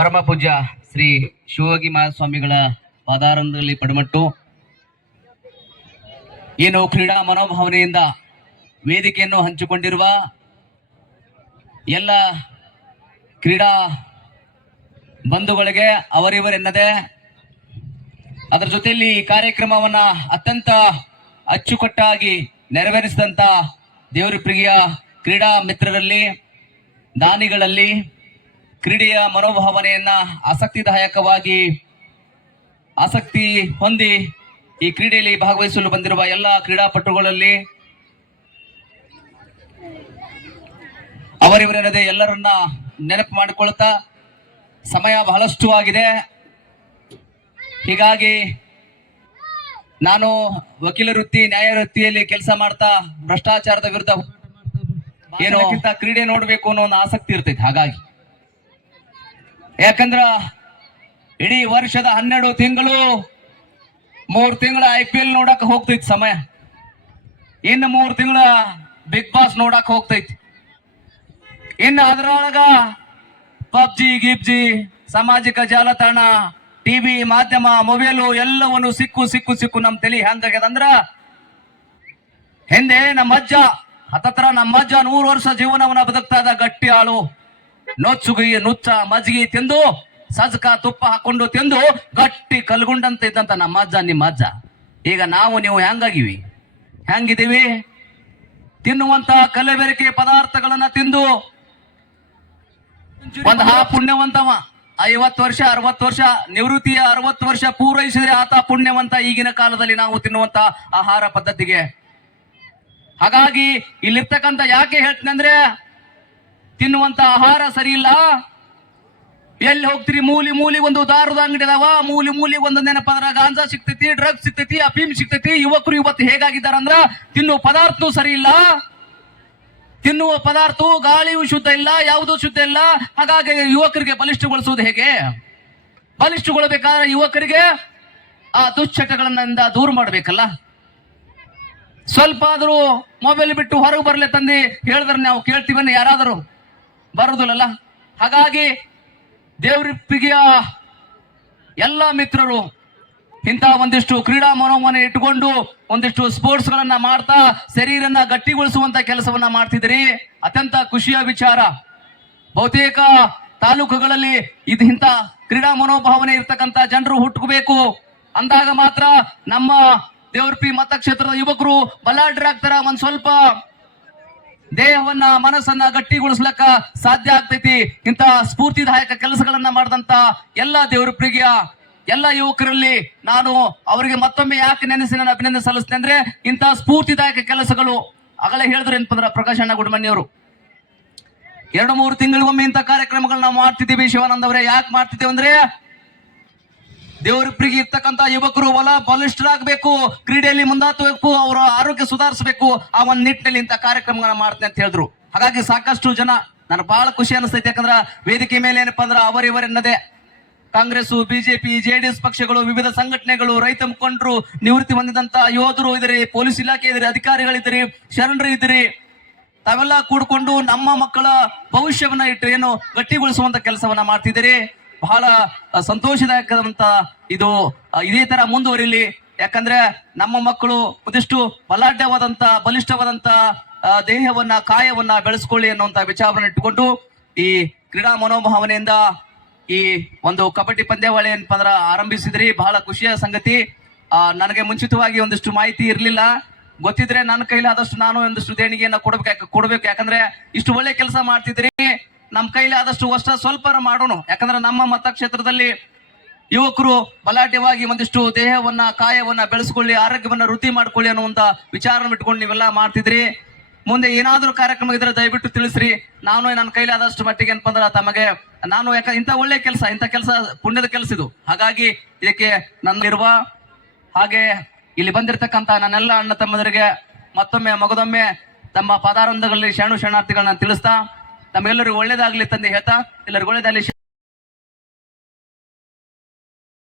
ಪರಮ ಪೂಜ್ಯ ಶ್ರೀ ಶಿವಯೋಗಿ ಮಹಾಸ್ವಾಮಿಗಳ ಪಾದಾರಂಭದಲ್ಲಿ ಪಡಮಟ್ಟು ಏನು ಕ್ರೀಡಾ ಮನೋಭಾವನೆಯಿಂದ ವೇದಿಕೆಯನ್ನು ಹಂಚಿಕೊಂಡಿರುವ ಎಲ್ಲ ಕ್ರೀಡಾ ಬಂಧುಗಳಿಗೆ ಅವರಿವರೆನ್ನದೆ ಅದರ ಜೊತೆಯಲ್ಲಿ ಈ ಕಾರ್ಯಕ್ರಮವನ್ನ ಅತ್ಯಂತ ಅಚ್ಚುಕಟ್ಟಾಗಿ ನೆರವೇರಿಸಿದಂತ ದೇವರ ಪ್ರಿಯ ಕ್ರೀಡಾ ಮಿತ್ರರಲ್ಲಿ, ದಾನಿಗಳಲ್ಲಿ, ಕ್ರೀಡೆಯ ಮನೋಭಾವನೆಯನ್ನ ಆಸಕ್ತಿ ಹೊಂದಿ ಈ ಕ್ರೀಡೆಯಲ್ಲಿ ಭಾಗವಹಿಸಲು ಬಂದಿರುವ ಎಲ್ಲ ಕ್ರೀಡಾಪಟುಗಳಲ್ಲಿ ಅವರಿವರೆನ್ನದೆ ಎಲ್ಲರನ್ನ ನೆನಪು ಮಾಡಿಕೊಳ್ಳುತ್ತಾ ಸಮಯ ಬಹಳಷ್ಟು ಆಗಿದೆ. ಹೀಗಾಗಿ ನಾನು ವಕೀಲ ವೃತ್ತಿ, ನ್ಯಾಯ ವೃತ್ತಿಯಲ್ಲಿ ಕೆಲಸ ಮಾಡ್ತಾ ಭ್ರಷ್ಟಾಚಾರದ ವಿರುದ್ಧ ಏನೋ ಕ್ರೀಡೆ ನೋಡ್ಬೇಕು ಅನ್ನೋ ಒಂದು ಆಸಕ್ತಿ ಇರ್ತೈತಿ. ಹಾಗಾಗಿ ಯಾಕಂದ್ರ ಇಡೀ ವರ್ಷದ 12 ತಿಂಗಳು 3 ತಿಂಗಳ IPL ನೋಡಕ್ ಹೋಗ್ತೈತಿ ಸಮಯ, ಇನ್ನು 3 ತಿಂಗಳ ಬಿಗ್ ಬಾಸ್ ನೋಡಕ್ ಹೋಗ್ತೈತಿ, ಇನ್ನು ಅದರೊಳಗ ಪಬ್ಜಿ ಗಿಬ್ಜಿ, ಸಾಮಾಜಿಕ ಜಾಲತಾಣ, ಟಿವಿ ಮಾಧ್ಯಮ, ಮೊಬೈಲು ಎಲ್ಲವನ್ನು ಸಿಕ್ಕು ನಮ್ಮ ತಲೆ ಹೆಂಗಾಗ್ಯದಂದ್ರ, ಹಿಂದೆ ನಮ್ಮ ಅಜ್ಜ ಹತ್ತತ್ರ ನಮ್ಮ ಅಜ್ಜ 100 ವರ್ಷ ಜೀವನವನ್ನ ಬದುಕ್ತಾ ಇದ್ದ ಗಟ್ಟಿ ಆಳು, ನುಚ್ಚ ಮಜ್ಜಿಗೆ ತಿಂದು ಸಜ್ಕ ತುಪ್ಪ ಹಾಕೊಂಡು ತಿಂದು ಗಟ್ಟಿ ಕಲ್ಗುಂಡಂತ ಇದ್ದಂತ ನಮ್ಮ ಅಜ್ಜ ನಿಮ್ಮ ಅಜ್ಜ. ಈಗ ನೀವು ಹೆಂಗಿದೀವಿ? ತಿನ್ನುವಂತ ಕಲಬೆರಕೆ ಪದಾರ್ಥಗಳನ್ನ ತಿಂದು ಒಂದ್ ಪುಣ್ಯವಂತವ 50 ವರ್ಷ 60 ವರ್ಷ ನಿವೃತ್ತಿಯ 60 ವರ್ಷ ಪೂರೈಸಿದ್ರೆ ಆತ ಪುಣ್ಯವಂತ ಈಗಿನ ಕಾಲದಲ್ಲಿ ನಾವು ತಿನ್ನುವಂತ ಆಹಾರ ಪದ್ಧತಿಗೆ. ಹಾಗಾಗಿ ಇಲ್ಲಿರ್ತಕ್ಕಂಥ ಯಾಕೆ ಹೇಳ್ತೀನಿ ಅಂದ್ರೆ, ತಿನ್ನುವಂತ ಆಹಾರ ಸರಿ ಇಲ್ಲ. ಎಲ್ಲಿ ಹೋಗ್ತೀರಿ, ಮೂಲಿ ಒಂದು ದಾರದ ಅಂಗಡಿ ಅದಾವ, ಮೂಲಿ ಒಂದು ನೆನಪದ್ರ ಗಾಂಜಾ ಸಿಗ್ತೈತಿ, ಡ್ರಗ್ಸ್ ಸಿಗ್ತೈತಿ, ಅಫೀಮ್ ಸಿಗ್ತೈತಿ. ಯುವಕರು ಇವತ್ತು ಹೇಗಾಗಿದ್ದಾರಂದ್ರ ತಿನ್ನುವ ಪದಾರ್ಥ ಸರಿ ಇಲ್ಲ, ತಿನ್ನುವ ಪದಾರ್ಥ ಗಾಳಿಯು ಶುದ್ಧ ಇಲ್ಲ, ಯಾವುದೂ ಶುದ್ಧ ಇಲ್ಲ. ಹಾಗಾಗಿ ಯುವಕರಿಗೆ ಬಲಿಷ್ಠಗೊಳಿಸುವುದು ಹೇಗೆ? ಬಲಿಷ್ಠಗೊಳ್ಳಬೇಕಾದ್ರೆ ಯುವಕರಿಗೆ ಆ ದುಶ್ಚಟಗಳಿಂದ ದೂರ ಮಾಡಬೇಕಲ್ಲ. ಸ್ವಲ್ಪ ಆದ್ರೂ ಮೊಬೈಲ್ ಬಿಟ್ಟು ಹೊರಗೆ ಬರ್ಲೆ ತಂದು ಹೇಳಿದ್ರೆ ನಾವು ಕೇಳ್ತೀವನ್ನ ಯಾರಾದರೂ ಬರುದಿಲ್ಲಲ್ಲ. ಹಾಗಾಗಿ ದೇವರಿಪ್ಪಿಗೆಯ ಎಲ್ಲ ಮಿತ್ರರು ಇಂಥ ಒಂದಿಷ್ಟು ಕ್ರೀಡಾ ಮನೋಭಾವನೆ ಇಟ್ಟುಕೊಂಡು ಒಂದಿಷ್ಟು ಸ್ಪೋರ್ಟ್ಸ್ ಗಳನ್ನ ಮಾಡ್ತಾ ಶರೀರನ್ನ ಗಟ್ಟಿಗೊಳಿಸುವಂತ ಕೆಲಸವನ್ನ ಮಾಡ್ತಿದ್ರಿ. ಅತ್ಯಂತ ಖುಷಿಯ ವಿಚಾರ. ಬಹುತೇಕ ತಾಲೂಕುಗಳಲ್ಲಿ ಇಂಥ ಕ್ರೀಡಾ ಮನೋಭಾವನೆ ಇರ್ತಕ್ಕಂಥ ಜನರು ಹುಟ್ಟಬೇಕು ಅಂದಾಗ ಮಾತ್ರ ನಮ್ಮ ದೇವರಪಿ ಮತಕ್ಷೇತ್ರದ ಯುವಕರು ಬಲಾಢ್ಯರಾಗ್ತಾರ. ಒಂದ್ ಸ್ವಲ್ಪ ದೇಹವನ್ನ ಮನಸ್ಸನ್ನ ಗಟ್ಟಿಗೊಳಿಸ್ಲಕ್ಕ ಸಾಧ್ಯ ಆಗ್ತೈತಿ. ಇಂಥ ಸ್ಫೂರ್ತಿದಾಯಕ ಕೆಲಸಗಳನ್ನ ಮಾಡಿದಂತ ಎಲ್ಲ ದೇವರಪ್ರಿಯ ಎಲ್ಲ ಯುವಕರಲ್ಲಿ ನಾನು ಅವರಿಗೆ ಮತ್ತೊಮ್ಮೆ ಯಾಕೆ ನೆನೆಸಿ ನಾನು ಅಭಿನಂದನೆ ಸಲ್ಲಿಸ್ತೇನೆ ಅಂದ್ರೆ, ಇಂಥ ಸ್ಫೂರ್ತಿದಾಯಕ ಕೆಲಸಗಳು ಆಗಲೇ ಹೇಳಿದ್ರು ಏನಪ್ಪಂದ್ರ ಪ್ರಕಾಶ್ ಅಣ್ಣ ಗುಡ್ಮನಿಯವರು 2-3 ತಿಂಗಳಿಗೊಮ್ಮೆ ಇಂಥ ಕಾರ್ಯಕ್ರಮಗಳನ್ನ ನಾವು ಮಾಡ್ತಿದ್ದೀವಿ. ಶಿವಾನಂದ ಅವರೇ, ಯಾಕೆ ಮಾಡ್ತಿದ್ದೇವೆ ಅಂದ್ರೆ, ದೇವರಿಪ್ರಿಗೆ ಇರ್ತಕ್ಕಂಥ ಯುವಕರು ಬಲಿಷ್ಠರಾಗಬೇಕು, ಕ್ರೀಡೆಯಲ್ಲಿ ಮುಂದಾಗಬೇಕು, ಅವರ ಆರೋಗ್ಯ ಸುಧಾರಿಸಬೇಕು. ಆ ಒಂದು ನಿಟ್ಟಿನಲ್ಲಿ ಇಂಥ ಕಾರ್ಯಕ್ರಮಗಳನ್ನ ಮಾಡ್ತೇನೆ ಅಂತ ಹೇಳಿದ್ರು. ಹಾಗಾಗಿ ಸಾಕಷ್ಟು ಜನ ನನಗೆ ಬಹಳ ಖುಷಿ ಅನಿಸ್ತೈತೆ. ಯಾಕಂದ್ರ ವೇದಿಕೆ ಮೇಲೆ ಏನಪ್ಪಾ ಅಂದ್ರ ಅವರಿವರೆನ್ನದೆ ಕಾಂಗ್ರೆಸ್, ಬಿಜೆಪಿ, JDS ಪಕ್ಷಗಳು, ವಿವಿಧ ಸಂಘಟನೆಗಳು, ರೈತ ಮುಖಂಡರು, ನಿವೃತ್ತಿ ಹೊಂದಿದಂತ ಯೋಧರು ಇದ್ರಿ, ಪೊಲೀಸ್ ಇಲಾಖೆ ಇದ್ರಿ, ಅಧಿಕಾರಿಗಳಿದ್ರಿ, ಶರಣರು ಇದ್ರಿ, ತಾವೆಲ್ಲ ಕೂಡ್ಕೊಂಡು ನಮ್ಮ ಮಕ್ಕಳ ಭವಿಷ್ಯವನ್ನ ಇಟ್ಟು ಏನು ಗಟ್ಟಿಗೊಳಿಸುವಂತ ಕೆಲಸವನ್ನ ಮಾಡ್ತಿದ್ದೀರಿ. ಬಹಳ ಸಂತೋಷದಾಯಕವಂತ ಇದು ಇದೇ ತರ ಮುಂದುವರಿಲಿ. ಯಾಕಂದ್ರೆ ನಮ್ಮ ಮಕ್ಕಳು ಒಂದಿಷ್ಟು ಬಲಿಷ್ಠವಾದಂತ ದೇಹವನ್ನ ಕಾಯವನ್ನ ಬೆಳೆಸ್ಕೊಳ್ಳಿ ಅನ್ನುವಂತ ವಿಚಾರವನ್ನು ಇಟ್ಟುಕೊಂಡು ಈ ಕ್ರೀಡಾ ಮನೋಭಾವನೆಯಿಂದ ಈ ಒಂದು ಕಬಡ್ಡಿ ಪಂದ್ಯಾವಳಿ ಏನಪ್ಪ ಅಂದ್ರ ಆರಂಭಿಸಿದ್ರಿ. ಬಹಳ ಖುಷಿಯ ಸಂಗತಿ. ನನಗೆ ಮುಂಚಿತವಾಗಿ ಒಂದಿಷ್ಟು ಮಾಹಿತಿ ಇರ್ಲಿಲ್ಲ. ಗೊತ್ತಿದ್ರೆ ನನ್ನ ಕೈಲಿ ಆದಷ್ಟು ನಾನು ಒಂದಿಷ್ಟು ದೇಣಿಗೆಯನ್ನ ಕೊಡ್ಬೇಕು. ಯಾಕಂದ್ರೆ ಇಷ್ಟು ಒಳ್ಳೆ ಕೆಲಸ ಮಾಡ್ತಿದ್ರಿ, ನಮ್ಮ ಕೈಲಿ ಆದಷ್ಟು ಸ್ವಲ್ಪ ಮಾಡೋಣ. ಯಾಕಂದ್ರೆ ನಮ್ಮ ಮತಕ್ಷೇತ್ರದಲ್ಲಿ ಯುವಕರು ಬಲಾಢ್ಯವಾಗಿ ಒಂದಿಷ್ಟು ದೇಹವನ್ನ ಕಾಯವನ್ನ ಬೆಳೆಸ್ಕೊಳ್ಳಿ, ಆರೋಗ್ಯವನ್ನ ವೃದ್ಧಿ ಮಾಡ್ಕೊಳ್ಳಿ ಅನ್ನುವಂತ ವಿಚಾರ ಇಟ್ಕೊಂಡು ನೀವೆಲ್ಲ ಮಾಡ್ತಿದ್ರಿ. ಮುಂದೆ ಏನಾದ್ರೂ ಕಾರ್ಯಕ್ರಮ ಇದ್ರೆ ದಯವಿಟ್ಟು ತಿಳಿಸ್ರಿ. ನಾನು ನನ್ನ ಕೈಲಿ ಆದಷ್ಟು ಮಟ್ಟಿಗೆ ಏನಪ್ಪ ಅಂದ್ರೆ ತಮಗೆ ನಾನು ಇಂಥ ಒಳ್ಳೆ ಕೆಲಸ, ಇಂಥ ಕೆಲಸ ಪುಣ್ಯದ ಕೆಲಸ ಇದು. ಹಾಗಾಗಿ ಇದಕ್ಕೆ ನನ್ನಿರುವ ಹಾಗೆ ಇಲ್ಲಿ ಬಂದಿರತಕ್ಕಂತ ನನ್ನೆಲ್ಲ ಅಣ್ಣ ತಮ್ಮದರಿಗೆ ಮತ್ತೊಮ್ಮೆ ಮಗದೊಮ್ಮೆ ತಮ್ಮ ಪದಾರಂಧಗಳಲ್ಲಿ ಶರಣಾರ್ಥಿಗಳನ್ನ ತಿಳಿಸ್ತಾ ತಮ್ಮೆಲ್ಲರಿಗೂ ಒಳ್ಳೇದಾಗ್ಲಿ ತಂದೆ ಹೇಳ್ತಾ ಎಲ್ಲರಿಗೂ ಒಳ್ಳೇದಾಗಲಿ.